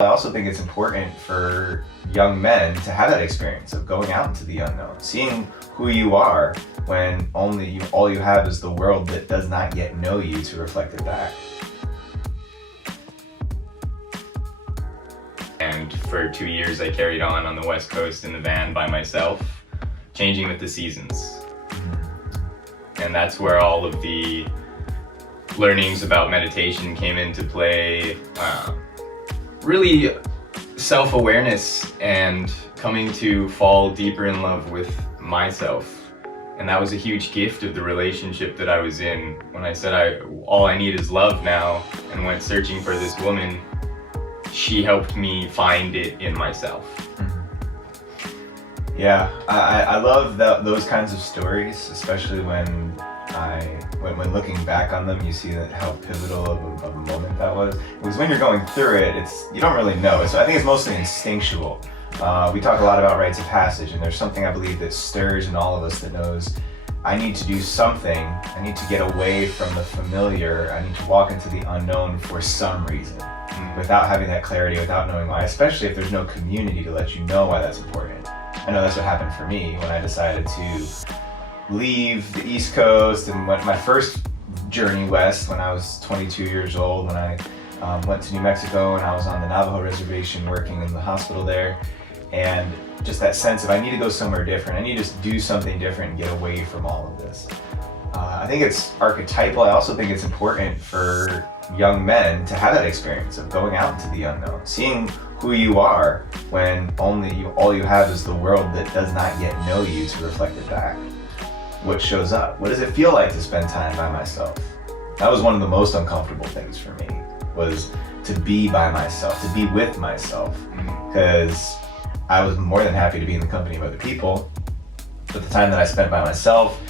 I also think it's important for young men to have that experience of going out into the unknown, seeing who you are when all you have is the world that does not yet know you to reflect it back. And for 2 years I carried on the West Coast in the van by myself, changing with the seasons. And that's where all of the learnings about meditation came into play. Really self-awareness and coming to fall deeper in love with myself. And that was a huge gift of the relationship that I was in. When I said all I need is love now and went searching for this woman, she helped me find it in myself. Yeah, I love those kinds of stories, especially when looking back on them, you see how pivotal of a moment that was. Because when you're going through it, you don't really know. So I think it's mostly instinctual. We talk a lot about rites of passage, and there's something I believe that stirs in all of us that knows I need to do something. I need to get away from the familiar. I need to walk into the unknown for some reason, without having that clarity, without knowing why, especially if there's no community to let you know why that's important. I know that's what happened for me when I decided to leave the East Coast and went my first journey west when I was 22 years old, when I went to New Mexico and I was on the Navajo reservation working in the hospital there. And just that sense of I need to go somewhere different. I need to do something different and get away from all of this. I think it's archetypal. I also think it's important for young men to have that experience of going out into the unknown, seeing who you are when all you have is the world that does not yet know you to reflect it back. What shows up? What does it feel like to spend time by myself? That was one of the most uncomfortable things for me, was to be by myself, to be with myself, because I was more than happy to be in the company of other people. But the time that I spent by myself,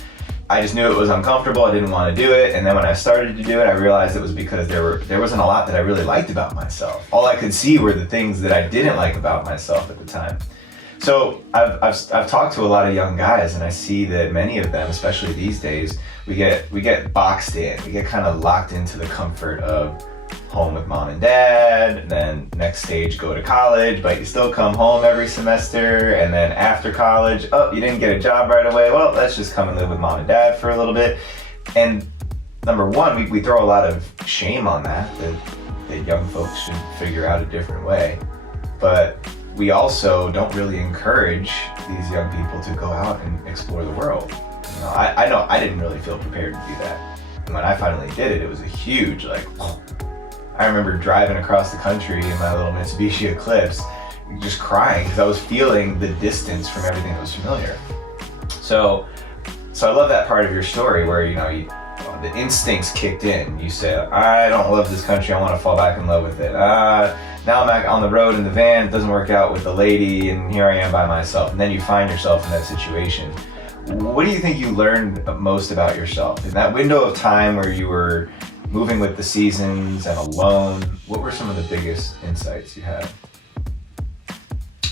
I just knew it was uncomfortable. I didn't want to do it. And then when I started to do it, I realized it was because there wasn't a lot that I really liked about myself. All I could see were the things that I didn't like about myself at the time. So I've talked to a lot of young guys, and I see that many of them, especially these days, we get boxed in. We get kind of locked into the comfort of home with mom and dad, and then next stage, go to college, but you still come home every semester, and then after college, oh, you didn't get a job right away, well, let's just come and live with mom and dad for a little bit. And number one, we throw a lot of shame on that young folks should figure out a different way. But we also don't really encourage these young people to go out and explore the world. You know, I know I didn't really feel prepared to do that. And when I finally did it, it was a huge, I remember driving across the country in my little Mitsubishi Eclipse, just crying because I was feeling the distance from everything that was familiar. So I love that part of your story where, the instincts kicked in. You said, I don't love this country, I want to fall back in love with it. Now I'm back on the road in the van, it doesn't work out with the lady, and here I am by myself. And then you find yourself in that situation. What do you think you learned most about yourself? In that window of time where you were moving with the seasons and alone, what were some of the biggest insights you had?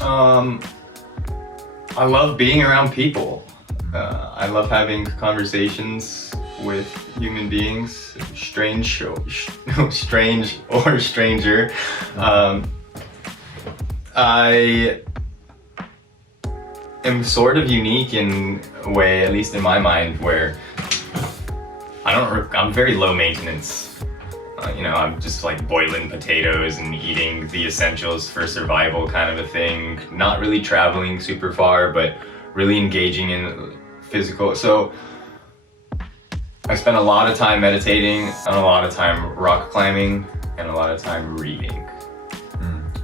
I love being around people. I love having conversations with human beings, strange or stranger. I am sort of unique in a way, at least in my mind, where I'm very low maintenance. I'm just like boiling potatoes and eating the essentials for survival kind of a thing. Not really traveling super far, but really engaging in physical. So I spent a lot of time meditating, and a lot of time rock climbing, and a lot of time reading.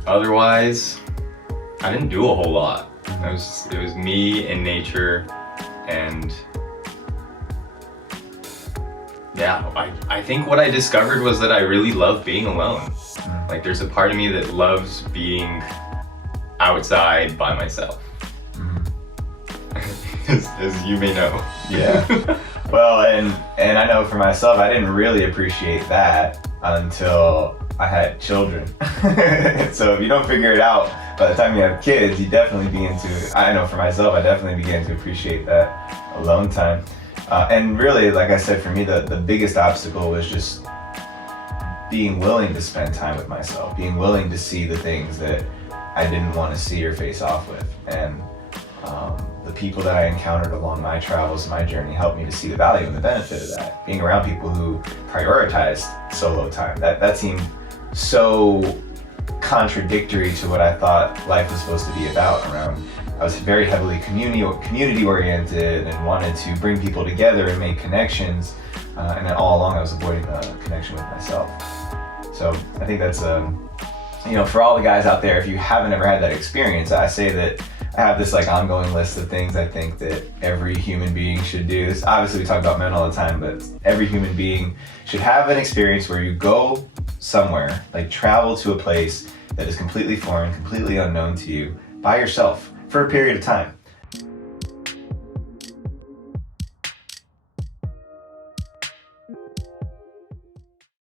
Otherwise, I didn't do a whole lot. It was me and nature, and yeah, I think what I discovered was that I really love being alone. Like, there's a part of me that loves being outside by myself. as you may know. Yeah. Well, and I know for myself, I didn't really appreciate that until I had children. So if you don't figure it out by the time you have kids, you definitely begin to, I know for myself, I definitely began to appreciate that alone time. And really, like I said, for me, the biggest obstacle was just being willing to spend time with myself, being willing to see the things that I didn't want to see or face off with. And the people that I encountered along my travels, my journey, helped me to see the value and the benefit of that. Being around people who prioritized solo time, that seemed so contradictory to what I thought life was supposed to be about. I was very heavily community oriented and wanted to bring people together and make connections, and then all along I was avoiding a connection with myself. So I think that's for all the guys out there, if you haven't ever had that experience, I say that I have this like ongoing list of things I think that every human being should do. This, obviously we talk about men all the time, but every human being should have an experience where you go somewhere, like travel to a place that is completely foreign, completely unknown to you, by yourself for a period of time.